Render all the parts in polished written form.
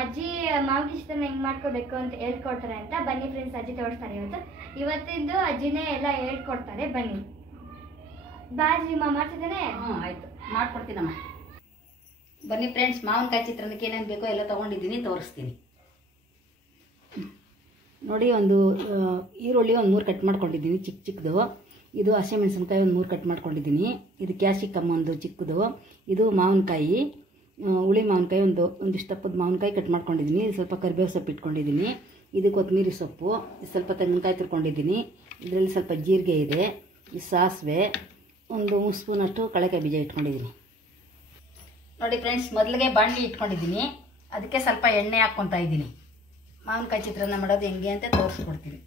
ಅಜ್ಜಿ ಮಾವಿನ ಚಿತ್ರಾನ್ನ ಹೆಂಗ್ ಮಾಡ್ಕೋಬೇಕು ಅಂತ ಹೇಳ್ಕೊಡ್ತಾರೆ ಅಂತ ಬನ್ನಿ ಫ್ರೆಂಡ್ಸ್. ಅಜ್ಜಿ ತೋರಿಸ್ತಾರೆ ಇವತ್ತಿಂದು ಅಜ್ಜಿನೇ ಎಲ್ಲ ಹೇಳ್ಕೊಡ್ತಾರೆ. ಬನ್ನಿ ಬಾಜಿ ಮಾಡ್ತಿದ್ದಾನೆ. ಆಯ್ತು, ಮಾಡ್ಕೊಡ್ತೀನಮ್ಮ. ಬನ್ನಿ ಫ್ರೆಂಡ್ಸ್, ಮಾವಿನಕಾಯಿ ಚಿತ್ರಾನ್ನಕ್ಕೆ ಏನೇನು ಬೇಕೋ ಎಲ್ಲ ತೊಗೊಂಡಿದ್ದೀನಿ, ತೋರಿಸ್ತೀನಿ ನೋಡಿ. ಒಂದು ಈರುಳ್ಳಿ ಒಂದು 3 ಕಟ್ ಮಾಡ್ಕೊಂಡಿದ್ದೀನಿ ಚಿಕ್ಕ ಚಿಕ್ಕದು. ಇದು ಹಸಿಮೆಣಸಿನ್ಕಾಯಿ ಒಂದು 3 ಕಟ್ ಮಾಡ್ಕೊಂಡಿದ್ದೀನಿ. ಇದು ಕ್ಯಾಪ್ಸಿಕಮ್ ಒಂದು ಚಿಕ್ಕದು. ಇದು ಮಾವಿನಕಾಯಿ, ಹುಳಿ ಮಾವಿನಕಾಯಿ ಒಂದಿಷ್ಟು ದಪ್ಪದ ಮಾವಿನಕಾಯಿ ಕಟ್ ಮಾಡ್ಕೊಂಡಿದ್ದೀನಿ. ಸ್ವಲ್ಪ ಕರಿಬೇವು ಸೊಪ್ಪು ಇಟ್ಕೊಂಡಿದ್ದೀನಿ. ಇದು ಕೊತ್ತಂಬರಿ ಸೊಪ್ಪು, ಸ್ವಲ್ಪ ತೆಂಗಿನಕಾಯಿ ತುರ್ಕೊಂಡಿದ್ದೀನಿ. ಇದರಲ್ಲಿ ಸ್ವಲ್ಪ ಜೀರಿಗೆ ಇದೆ, ಈ ಸಾಸಿವೆ, ಒಂದು 3 ಸ್ಪೂನಷ್ಟು ಕಡಲೆಕಾಯಿ ಬೀಜ ಇಟ್ಕೊಂಡಿದ್ದೀನಿ ನೋಡಿ. ಫ್ರೆಂಡ್ಸ್, ಮೊದಲಿಗೆ ಬಾಣಲಿ ಇಟ್ಕೊಂಡಿದ್ದೀನಿ, ಅದಕ್ಕೆ ಸ್ವಲ್ಪ ಎಣ್ಣೆ ಹಾಕ್ಕೊತಾ ಇದ್ದೀನಿ. ಮಾವಿನಕಾಯಿ ಚಿತ್ರಾನ್ನ ಮಾಡೋದು ಹೆಂಗೆ ಅಂತ ತೋರಿಸ್ಕೊಡ್ತೀನಿ.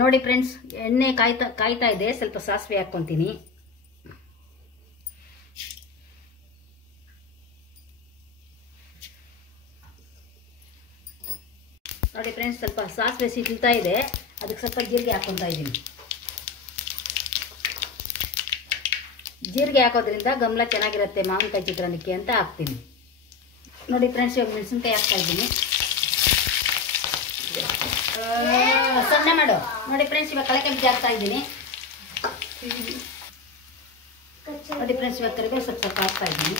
ನೋಡಿ ಫ್ರೆಂಡ್ಸ್, ಎಣ್ಣೆ ಕಾಯ್ತಾ ಇದೆ. ಸ್ವಲ್ಪ ಸಾಸಿವೆ ಹಾಕ್ಕೊತೀನಿ. ನೋಡಿ ಫ್ರೆಂಡ್ಸ್, ಸ್ವಲ್ಪ ಸಾಸಿವೆ ಸಿಡ್ತಾ ಇದೆ, ಅದಕ್ಕೆ ಸ್ವಲ್ಪ ಜೀರಿಗೆ ಹಾಕ್ಕೊತಾ ಇದ್ದೀನಿ. ಜೀರಿಗೆ ಹಾಕೋದ್ರಿಂದ ಗಮಲ ಚೆನ್ನಾಗಿರುತ್ತೆ ಮಾವಿನಕಾಯಿ ಚಿತ್ರಾನ್ನಕ್ಕೆ ಅಂತ ಹಾಕ್ತೀನಿ ನೋಡಿ. ಫ್ರೆಂಡ್ಸ್, ಇವಾಗ ಮೆಣಸಿನ್ಕಾಯಿ ಹಾಕ್ತಾ ಇದ್ದೀನಿ. ಸಣ್ಣ ಮಾಡು ನೋಡಿ. ಫ್ರೆಂಡ್ಸ್, ಇವಾಗ ಕಡಲೆಕಾಯಿ ಬೀಜ ಹಾಕ್ತಾ ಇದ್ದೀನಿ ನೋಡಿ. ಫ್ರೆಂಡ್ಸ್, ಇವಾಗ ಕರಿಬೇವು ಸ್ವಲ್ಪ ಹಾಕ್ತಾ ಇದ್ದೀನಿ.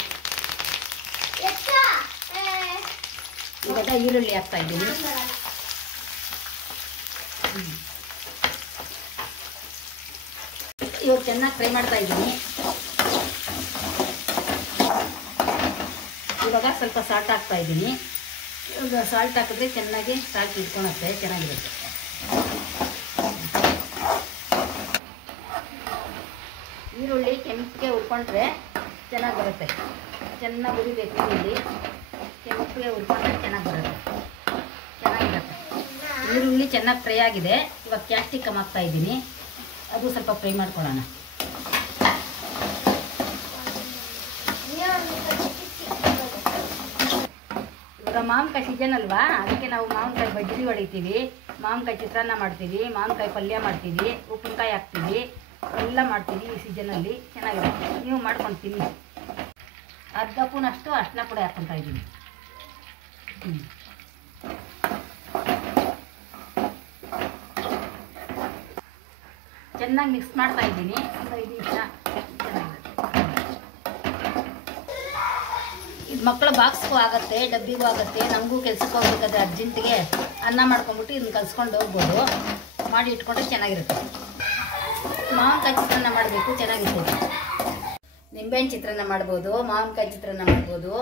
ಇವಾಗ ಈರುಳ್ಳಿ ಹಾಕ್ತಾ ಇದ್ದೀನಿ. ಇವಾಗ ಚೆನ್ನಾಗಿ ಫ್ರೈ ಮಾಡ್ತಾ ಇದ್ದೀನಿ. ಇವಾಗ ಸ್ವಲ್ಪ ಸಾಲ್ಟ್ ಹಾಕ್ತಾ ಇದ್ದೀನಿ. ಇವಾಗ ಸಾಲ್ಟ್ ಹಾಕಿದ್ರೆ ಚೆನ್ನಾಗಿ ಸಾಲ್ಟ್ ಇಟ್ಕೊಳತ್ತೆ, ಚೆನ್ನಾಗಿರುತ್ತೆ. ಈರುಳ್ಳಿ ಕೆಂಪಿಗೆ ಹುರ್ಕೊಂಡ್ರೆ ಚೆನ್ನಾಗಿ ಬರುತ್ತೆ. ಚೆನ್ನಾಗಿ ಉರಿಬೇಕು. ಈರುಳ್ಳಿ ಕೆಂಪಿಗೆ ಹುರ್ಕೊಂಡ್ರೆ ಚೆನ್ನಾಗಿರುತ್ತೆ. ಈರುಳ್ಳಿ ಚೆನ್ನಾಗಿ ಫ್ರೈ ಆಗಿದೆ. ಇವಾಗ ಕ್ಯಾಪ್ಸಿಕಮ್ ಹಾಕ್ತಾ ಇದ್ದೀನಿ. ಅದು ಸ್ವಲ್ಪ ಫ್ರೈ ಮಾಡ್ಕೊಳ್ಳೋಣ. ಇವಾಗ ಮಾವಿನಕಾಯಿ ಸೀಸನ್ ಅಲ್ವಾ, ಅದಕ್ಕೆ ನಾವು ಮಾವಿನಕಾಯಿ ಬಜ್ಜಿ ಹೊಡಿತೀವಿ, ಮಾವಿನಕಾಯಿ ಚಿತ್ರಾನ್ನ ಮಾಡ್ತೀವಿ, ಮಾವಿನಕಾಯಿ ಪಲ್ಯ ಮಾಡ್ತೀವಿ, ಉಪ್ಪಿನಕಾಯಿ ಹಾಕ್ತೀವಿ, ಎಲ್ಲ ಮಾಡ್ತೀವಿ ಈ ಸೀಸನಲ್ಲಿ. ಚೆನ್ನಾಗಿರುತ್ತೆ, ನೀವು ಮಾಡ್ಕೊಂಡು ತಿನ್ನಿ. ಅರ್ಧ ಸ್ಪೂನಷ್ಟು ಅರಿಶಿನ ಪುಡಿ ಹಾಕ್ಕೊತಾ ಇದ್ದೀನಿ. ಚೆನ್ನಾಗಿ ಮಿಕ್ಸ್ ಮಾಡ್ತಾ ಇದ್ದೀನಿ. ಒಂದು 5 ನಿಮಿಷ ಚೆನ್ನಾಗಿರುತ್ತೆ. ಇದು ಮಕ್ಕಳ ಬಾಕ್ಸ್ಗೂ ಆಗುತ್ತೆ, ಡಬ್ಬಿಗೂ ಆಗುತ್ತೆ. ನಮಗೂ ಕೆಲ್ಸಕ್ಕೆ ಹೋಗ್ಬೇಕಾದ್ರೆ ಅರ್ಜೆಂಟಿಗೆ ಅನ್ನ ಮಾಡ್ಕೊಂಡ್ಬಿಟ್ಟು ಇದನ್ನ ಕಲ್ಸ್ಕೊಂಡು ಹೋಗ್ಬೋದು. ಮಾಡಿ ಇಟ್ಕೊಂಡ್ರೆ ಚೆನ್ನಾಗಿರುತ್ತೆ. ಮಾವಿನಕಾಯಿ ಚಿತ್ರಾನ್ನ ಮಾಡಬೇಕು, ಚೆನ್ನಾಗಿರ್ತದೆ. ನಿಂಬೆಹಣ್ಣು ಚಿತ್ರಾನ್ನ ಮಾಡ್ಬೋದು, ಮಾವಿನಕಾಯಿ ಚಿತ್ರಾನ್ನ ಮಾಡ್ಬೋದು.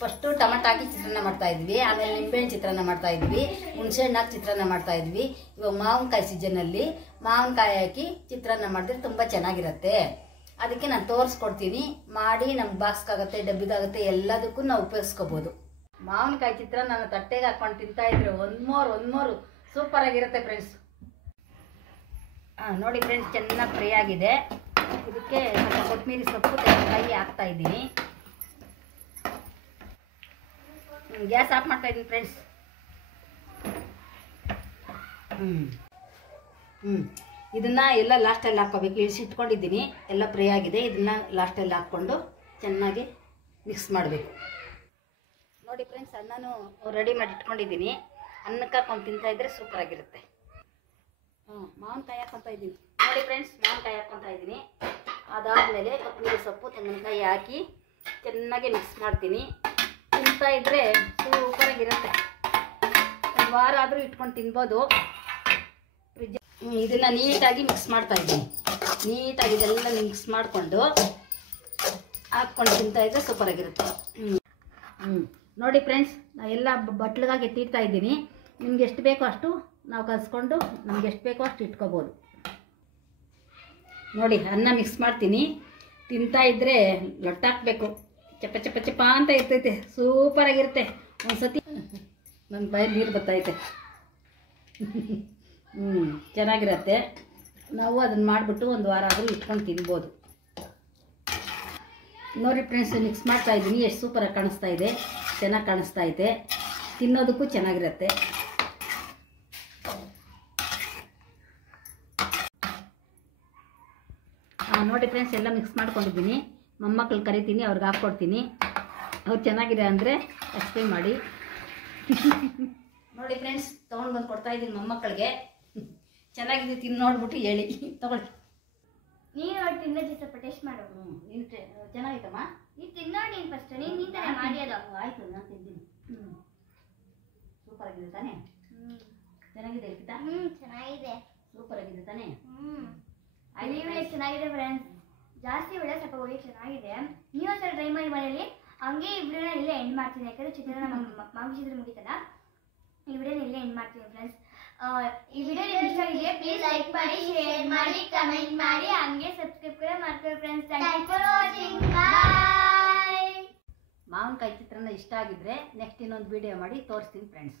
ಫಸ್ಟು ಟೊಮೆಟೊ ಹಾಕಿ ಚಿತ್ರಾನ್ನ ಮಾಡ್ತಾ ಇದ್ವಿ, ಆಮೇಲೆ ನಿಂಬೆಹಣ್ಣು ಚಿತ್ರಾನ್ನ ಮಾಡ್ತಾ ಇದ್ವಿ, ಹುಣಸೆಹಣ್ಣು ಹಾಕಿ ಚಿತ್ರಾನ್ನ ಮಾಡ್ತಾ ಇದ್ವಿ. ಇವಾಗ ಮಾವಿನಕಾಯಿ ಸೀಸನ್ನಲ್ಲಿ ಮಾವಿನಕಾಯಿ ಹಾಕಿ ಚಿತ್ರಾನ್ನ ಮಾಡಿದ್ರೆ ತುಂಬ ಚೆನ್ನಾಗಿರುತ್ತೆ. ಅದಕ್ಕೆ ನಾನು ತೋರಿಸ್ಕೊಡ್ತೀನಿ. ಮಾಡಿ ನಮ್ಮ ಬಾಕ್ಸ್ಗಾಗುತ್ತೆ, ಡಬ್ಬಿಗಾಗುತ್ತೆ, ಎಲ್ಲದಕ್ಕೂ ನಾವು ಉಪಯೋಗಿಸ್ಕೋಬೋದು. ಮಾವಿನಕಾಯಿ ಚಿತ್ರಾನ್ನ ತಟ್ಟೆಗೆ ಹಾಕೊಂಡು ತಿಂತಾ ಇದ್ರೆ ಒಂದ್ಮೋರು ಸೂಪರ್ ಆಗಿರುತ್ತೆ ಫ್ರೆಂಡ್ಸ್. ನೋಡಿ ಫ್ರೆಂಡ್ಸ್, ಚೆನ್ನಾಗಿ ಫ್ರೈ ಆಗಿದೆ. ಇದಕ್ಕೆ ಸ್ವಲ್ಪ ಕೊತ್ತಂಬರಿ ಸೊಪ್ಪು, ತೆಂಗಿನಕಾಯಿ ಹಾಕ್ತಾ ಇದ್ದೀನಿ. ಗ್ಯಾಸ್ ಆಫ್ ಮಾಡ್ತಾ ಇದ್ದೀನಿ ಫ್ರೆಂಡ್ಸ್. ಇದನ್ನ ಎಲ್ಲ ಲಾಸ್ಟಲ್ಲಿ ಹಾಕ್ಕೋಬೇಕು. ಇಳಿಸಿಟ್ಕೊಂಡಿದ್ದೀನಿ, ಎಲ್ಲ ಫ್ರೈ ಆಗಿದೆ. ಇದನ್ನ ಲಾಸ್ಟಲ್ಲಿ ಹಾಕ್ಕೊಂಡು ಚೆನ್ನಾಗಿ ಮಿಕ್ಸ್ ಮಾಡಬೇಕು ನೋಡಿ ಫ್ರೆಂಡ್ಸ್. ಅನ್ನನೂ ರೆಡಿ ಮಾಡಿ ಇಟ್ಕೊಂಡಿದ್ದೀನಿ. ಅನ್ನಕ್ಕೆ ಹಾಕೊಂಡು ತಿಂತಾ ಇದ್ರೆ ಸೂಪರ್ ಆಗಿರುತ್ತೆ. ಮಾವಿನಕಾಯಿ ಹಾಕ್ಕೊತಾ ಇದ್ದೀನಿ ನೋಡಿ ಫ್ರೆಂಡ್ಸ್. ಮಾವಿನಕಾಯಿ ಹಾಕ್ಕೊತಾ ಇದ್ದೀನಿ. ಅದಾದಮೇಲೆ ಕೊತ್ತಂಬರಿ ಸೊಪ್ಪು, ತೆಂಗಿನಕಾಯಿ ಹಾಕಿ ಚೆನ್ನಾಗಿ ಮಿಕ್ಸ್ ಮಾಡ್ತೀನಿ. ತಿಂತಾ ಇದ್ರೆ ಸೂಪರಾಗಿರುತ್ತೆ. ಒಂದು ವಾರ ಆದರೂ ಇಟ್ಕೊಂಡು ತಿನ್ಬೋದು. ಇದನ್ನು ನೀಟಾಗಿ ಮಿಕ್ಸ್ ಮಾಡ್ತಾ ಇದ್ದೀನಿ. ನೀಟಾಗಿ ಇದೆಲ್ಲ ಮಿಕ್ಸ್ ಮಾಡಿಕೊಂಡು ಹಾಕ್ಕೊಂಡು ತಿಂತಾ ಇದ್ರೆ ಸೂಪರಾಗಿರುತ್ತೆ. ನೋಡಿ ಫ್ರೆಂಡ್ಸ್, ನಾನು ಎಲ್ಲ ಬಟ್ಲಿಗಾಗಿ ಎತ್ತಿಡ್ತಾ ಇದ್ದೀನಿ. ನಿಮ್ಗೆ ಎಷ್ಟು ಬೇಕೋ ಅಷ್ಟು ನಾವು ಕಲಿಸ್ಕೊಂಡು ನಮ್ಗೆ ಎಷ್ಟು ಬೇಕೋ ಅಷ್ಟು ಇಟ್ಕೋಬೋದು. ನೋಡಿ, ಅನ್ನ ಮಿಕ್ಸ್ ಮಾಡ್ತೀನಿ. ತಿಂತಾ ಇದ್ದರೆ ಲೊಟ್ಟಾಕಬೇಕು, ಚಪ್ಪ ಚಪ್ಪ ಚಪ್ಪ ಅಂತ ಇರ್ತೈತೆ, ಸೂಪರಾಗಿರುತ್ತೆ. ಒಂದ್ಸತಿ ನನ್ನ ಬಾಯಲ್ಲಿ ನೀರು ಬರ್ತೈತೆ. ಚೆನ್ನಾಗಿರುತ್ತೆ. ನಾವು ಅದನ್ನು ಮಾಡಿಬಿಟ್ಟು ಒಂದು ವಾರ ಆದರೂ ಇಟ್ಕೊಂಡು ತಿನ್ಬೋದು. ನೋಡಿ ಫ್ರೆಂಡ್ಸ್, ಮಿಕ್ಸ್ ಮಾಡ್ತಾ ಇದ್ದೀನಿ. ಎಷ್ಟು ಸೂಪರಾಗಿ ಕಾಣಿಸ್ತಾ ಇದೆ, ಚೆನ್ನಾಗಿ ಕಾಣಿಸ್ತಾ ಇದೆ. ತಿನ್ನೋದಕ್ಕೂ ಚೆನ್ನಾಗಿರುತ್ತೆ. ನೋಡಿ ಫ್ರೆಂಡ್ಸ್, ಎಲ್ಲ ಮಿಕ್ಸ್ ಮಾಡ್ಕೊಂಡಿದ್ದೀನಿ. ಮೊಮ್ಮಕ್ಕಳು ಕರಿತೀನಿ, ಅವ್ರಿಗೆ ಹಾಕ್ಕೊಡ್ತೀನಿ. ಅವ್ರು ಚೆನ್ನಾಗಿದೆ ಅಂದರೆ ಸಬ್ಸ್ಕ್ರೈಬ್ ಮಾಡಿ. ನೋಡಿ ಫ್ರೆಂಡ್ಸ್, ತೊಗೊಂಡು ಬಂದು ಕೊಡ್ತಾ ಇದ್ದೀನಿ ಮೊಮ್ಮಕ್ಕಳಿಗೆ. ಚೆನ್ನಾಗಿದೆ, ತಿಂದು ನೋಡ್ಬಿಟ್ಟು ಹೇಳಿ. ತೊಗೊಳ್ಳಿ. ನೀನು ನೋಡಿ ತಿಂದ ಸ್ವಲ್ಪ ಟೇಸ್ಟ್ ಮಾಡು. ನೀನು ಚೆನ್ನಾಗಿತ್ತಮ್ಮ. ನೀನು ತಿನ್ನೋ ನೀನು ಫಸ್ಟ್. ನೀನು ತಾನೇ ಮಾಡಿಯೋದು. ಆಯಿತು, ನಾನು ತಿಂತೀನಿ. ಸೂಪರ್ ಆಗಿದೆ ತಾನೇ? ಚೆನ್ನಾಗಿದೆ ಅರ್ಪಿತಾ? ಚೆನ್ನಾಗಿದೆ. ಸೂಪರ್ ಆಗಿದೆ ತಾನೇ? ಈ ವಿಡಿಯೋ ಚೆನ್ನಾಗಿದೆ ಫ್ರೆಂಡ್ಸ್. ಜಾಸ್ತಿ ವಿಡಿಯೋ ಸ್ವಲ್ಪ ವಿಡಿಯೋ ಚೆನ್ನಾಗಿದೆ. ನೀವು ಒಂದ್ಸಲ ಟ್ರೈ ಮಾಡಿ ಮನೆಯಲ್ಲಿ. ಹಂಗೆ ಈ ವಿಡಿಯೋನ ಇಲ್ಲೇ ಎಂಡ್ ಮಾಡ್ತೀನಿ, ಯಾಕಂದ್ರೆ ಚಿತ್ರಾನ್ನ ಮಾಮೂಲಿ ಚಿತ್ರ ಮುಗಿತಲ್ಲ. ಈ ವಿಡಿಯೋನ ಇಲ್ಲೇ ಎಂಡ್ ಮಾಡ್ತೀನಿ ಫ್ರೆಂಡ್ಸ್. ಈ ವಿಡಿಯೋ ನಿಮ್ಗೆ ಇಷ್ಟ ಆಗಿದೆ ಪ್ಲೀಸ್ ಲೈಕ್ ಮಾಡಿ, ಶೇರ್ ಮಾಡಿ, ಕಮೆಂಟ್ ಮಾಡಿ, ಹಂಗೆ ಸಬ್ಸ್ಕ್ರೈಬ್ ಕೂಡ ಮಾಡ್ಕೊಳ್ಳಿ friends. Thank you for watching. Bye. ಮಾವಿನಕಾಯಿ ಚಿತ್ರಾನ್ನ ಇಷ್ಟ ಆಗಿದ್ರೆ ನೆಕ್ಸ್ಟ್ ಇನ್ನೊಂದು ವಿಡಿಯೋ ಮಾಡಿ ತೋರಿಸ್ತೀನಿ ಫ್ರೆಂಡ್ಸ್.